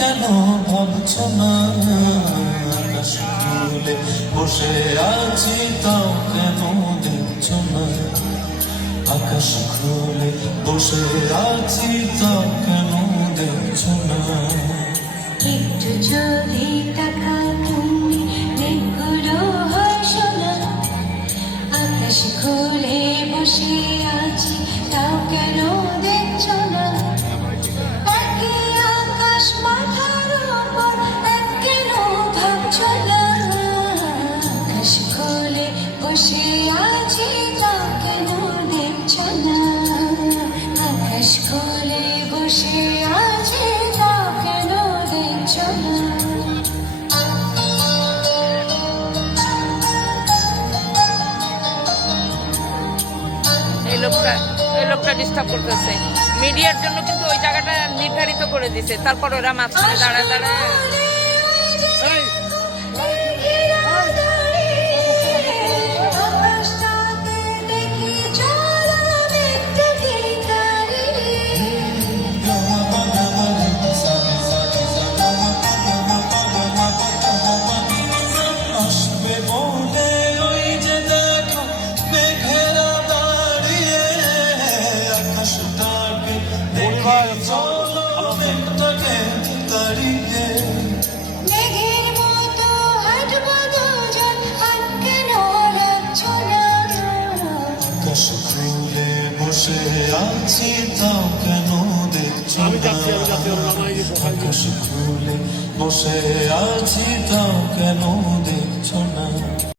কেন ভাবছো না? আকাশ খুলে বসে আছি তাও কেন দেখছো না? আকাশ খুলে বসে আছি তাও কেন দেখছো না? একটু যদি তাকাও তুমি মেঘগুলো হয় সোনা। আকাশ খুলে বসে আছি তাও কেন দেখছো না? একই আকাশ মাথার উপর এক কেন ভাবছো না? আকাশ খুলে বসে আছি তাও কেন দেখছো না? আকাশ খুলে বসে আছি তাও কেন দেখছো না? এই লোকটা ডিস্টার্ব করতেছে মিডিয়ার জন্য, কিন্তু ওই জায়গাটা নির্ধারিত করে দিছে, তারপর ওরা মাঝখানে দাঁড়ায় দাঁড়ায় আসবে বলে ওই যে দেখো মেঘেরা দাঁড়িয়ে, আকাশটাকে দেখে চলো মেঘটাকে তাড়িয়ে। মেঘের মতো হাঁটবো দুজন, হাত কেন রাখছো না? আকাশ খুলে বসে আছি তাও কেন দেখছো না? আকাশ খুলে বসে আছি তাও কেন দেখছো না?